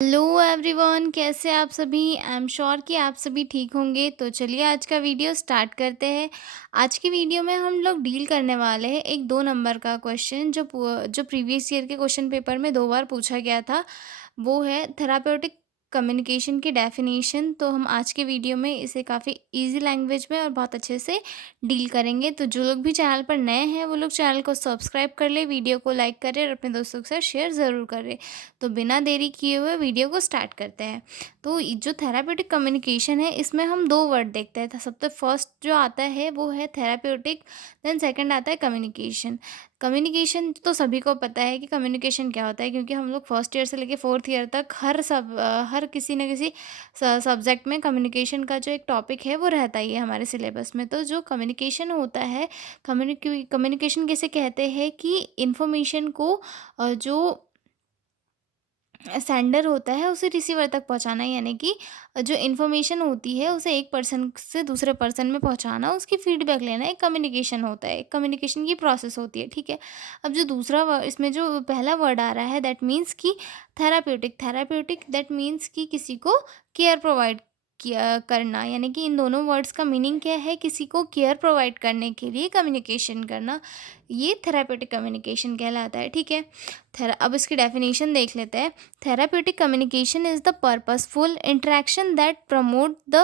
Hello everyone, कैसे आप सभी। आई एम श्योर कि आप सभी ठीक होंगे। तो चलिए आज का वीडियो स्टार्ट करते हैं। आज की वीडियो में हम लोग डील करने वाले हैं एक 2 नंबर का क्वेश्चन जो प्रीवियस ईयर के क्वेश्चन पेपर में 2 बार पूछा गया था। वो है थेरापेउटिक कम्युनिकेशन की डेफिनेशन। तो हम आज के वीडियो में इसे काफ़ी इजी लैंग्वेज में और बहुत अच्छे से डील करेंगे। तो जो लोग भी चैनल पर नए हैं वो लोग चैनल को सब्सक्राइब कर ले, वीडियो को लाइक करें और अपने दोस्तों के साथ शेयर ज़रूर करें। तो बिना देरी किए हुए वीडियो को स्टार्ट करते हैं। तो ये जो थेरापेटिक कम्युनिकेशन है इसमें हम 2 वर्ड देखते हैं। तो सबसे फर्स्ट जो आता है वो है थेरापेउटिक, देन सेकंड आता है कम्युनिकेशन। कम्युनिकेशन तो सभी को पता है कि कम्युनिकेशन क्या होता है, क्योंकि हम लोग फर्स्ट ईयर से लेके फोर्थ ईयर तक हर किसी न किसी सब्जेक्ट में कम्युनिकेशन का जो एक टॉपिक है वो रहता ही है हमारे सिलेबस में। तो जो कम्युनिकेशन होता है, कम्युनिकेशन किसे कहते हैं कि इंफॉर्मेशन को जो सेंडर होता है उसे रिसीवर तक पहुंचाना, यानी कि जो इन्फॉर्मेशन होती है उसे एक पर्सन से दूसरे पर्सन में पहुंचाना, उसकी फीडबैक लेना एक कम्युनिकेशन होता है, एक कम्युनिकेशन की प्रोसेस होती है। ठीक है। अब जो दूसरा इसमें जो पहला वर्ड आ रहा है दैट मीन्स कि थेराप्यूटिक दैट मीन्स कि किसी को केयर प्रोवाइड किया करना, यानी कि इन दोनों वर्ड्स का मीनिंग क्या है, किसी को केयर प्रोवाइड करने के लिए कम्युनिकेशन करना, ये थेरापेटिक कम्युनिकेशन कहलाता है। ठीक है। अब इसकी डेफिनेशन देख लेते हैं। Therapeutic communication is the purposeful interaction that promote the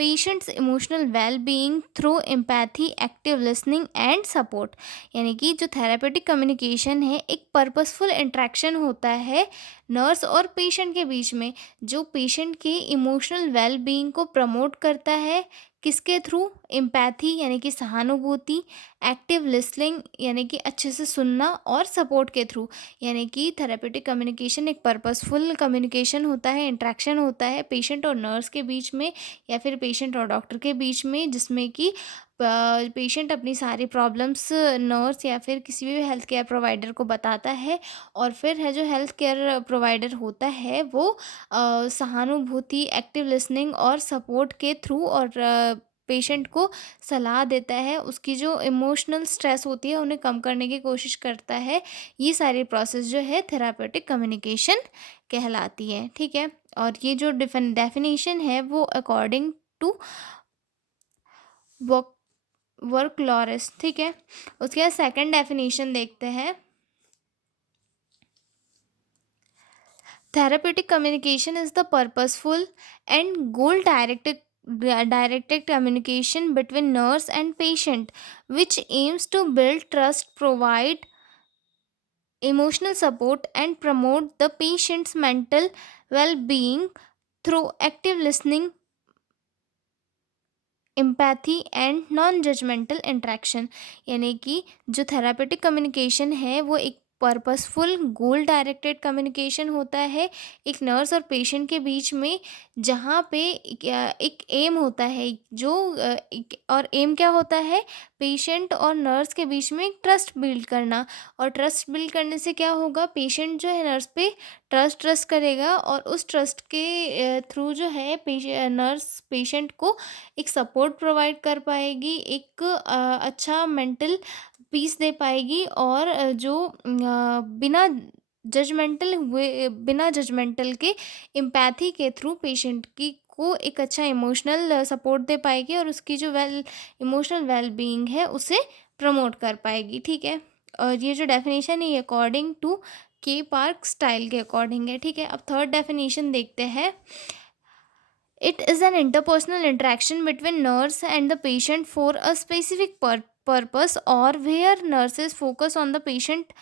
patient's emotional well-being through empathy, active listening and support। यानी कि जो थेरापेटिक कम्युनिकेशन है एक पर्पसफुल इंटरेक्शन होता है नर्स और पेशेंट के बीच में, जो पेशेंट के इमोशनल वेल-बीइंग को प्रमोट करता है। किसके थ्रू? एम्पैथी यानी कि सहानुभूति, एक्टिव लिसनिंग यानी कि अच्छे से सुनना, और सपोर्ट के थ्रू। यानी कि थेरेपेटिक कम्युनिकेशन एक पर्पसफुल कम्युनिकेशन होता है, इंटरेक्शन होता है पेशेंट और नर्स के बीच में, या फिर पेशेंट और डॉक्टर के बीच में, जिसमें कि पेशेंट अपनी सारी प्रॉब्लम्स नर्स या फिर किसी भी हेल्थ केयर प्रोवाइडर को बताता है, और फिर है जो हेल्थ केयर प्रोवाइडर होता है वो सहानुभूति, एक्टिव लिसनिंग और सपोर्ट के थ्रू और पेशेंट को सलाह देता है, उसकी जो इमोशनल स्ट्रेस होती है उन्हें कम करने की कोशिश करता है। ये सारी प्रोसेस जो है थेरापेटिक कम्युनिकेशन कहलाती है। ठीक है। और ये जो डेफिनेशन है वो according to work work Lawrence. ठीक है। उसके बाद सेकंड डेफिनेशन देखते हैं। Therapeutic communication is the purposeful and goal directed communication between nurse and patient, which aims to build trust, provide emotional support, and promote the patient's mental well-being through active listening, empathy and non judgemental interaction. यानी कि जो therapeutic communication है वो एक purposeful गोल directed communication होता है एक nurse और पेशेंट के बीच में, जहाँ पे एक एम होता है जो और एम क्या होता है, पेशेंट और नर्स के बीच में एक ट्रस्ट बिल्ड करना। और ट्रस्ट बिल्ड करने से क्या होगा, पेशेंट जो है नर्स पे ट्रस्ट करेगा, और उस ट्रस्ट के थ्रू जो है नर्स पेशेंट को एक सपोर्ट प्रोवाइड कर पाएगी, एक अच्छा मेंटल पीस दे पाएगी, और बिना जजमेंटल के एम्पैथी के थ्रू पेशेंट की को एक अच्छा इमोशनल सपोर्ट दे पाएगी, और उसकी जो इमोशनल वेल बीइंग है उसे प्रमोट कर पाएगी। ठीक है। और ये जो डेफिनेशन है ये अकॉर्डिंग टू के पार्क स्टाइल के अकॉर्डिंग है। ठीक है। अब थर्ड डेफिनेशन देखते हैं। It is an interpersonal interaction between nurse and the patient for a specific purpose, or where nurses focus on the patient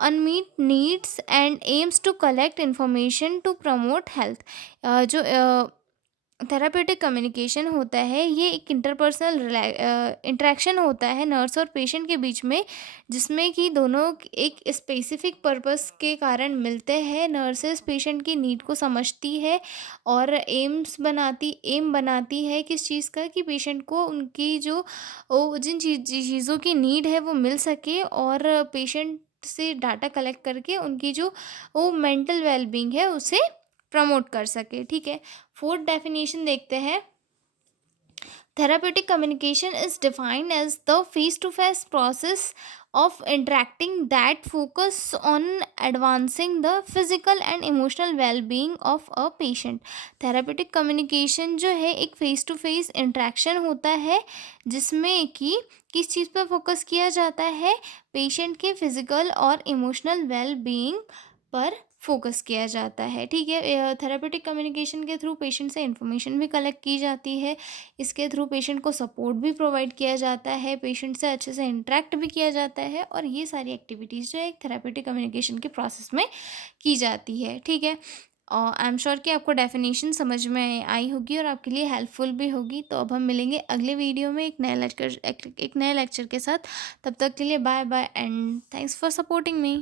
unmet needs and aims to collect information to promote health। जो therapeutic communication होता है ये एक interpersonal interaction होता है nurse और patient के बीच में, जिसमें कि दोनों एक स्पेसिफिक पर्पस के कारण मिलते हैं। नर्सेस पेशेंट की नीड को समझती है और एम बनाती है किस चीज़ का, कि पेशेंट को उनकी जो जिन चीज़ों की नीड है वो मिल सके, और पेशेंट से डाटा कलेक्ट करके उनकी जो वो मेंटल वेलबींग है उसे प्रमोट कर सके। ठीक है। फोर्थ डेफिनेशन देखते हैं। Therapeutic communication is defined as the face to face process of interacting that focus on advancing the physical and emotional well-being of a patient। Therapeutic communication जो है एक फेस टू फेस इंटरेक्शन होता है, जिसमें कि किस चीज़ पर फोकस किया जाता है, पेशेंट के फिजिकल और इमोशनल वेल बीइंग पर फोकस किया जाता है। ठीक है, थेरापेटिक कम्युनिकेशन के थ्रू पेशेंट से इंफॉर्मेशन भी कलेक्ट की जाती है, इसके थ्रू पेशेंट को सपोर्ट भी प्रोवाइड किया जाता है, पेशेंट से अच्छे से इंटरेक्ट भी किया जाता है, और ये सारी एक्टिविटीज़ जो है एक थेरापेटिक कम्युनिकेशन के प्रोसेस में की जाती है। ठीक है, आई एम श्योर कि आपको डेफिनेशन समझ में आई होगी और आपके लिए हेल्पफुल भी होगी। तो अब हम मिलेंगे अगले वीडियो में एक नए लेक्चर के साथ। तब तक के लिए bye bye and thanks for supporting me.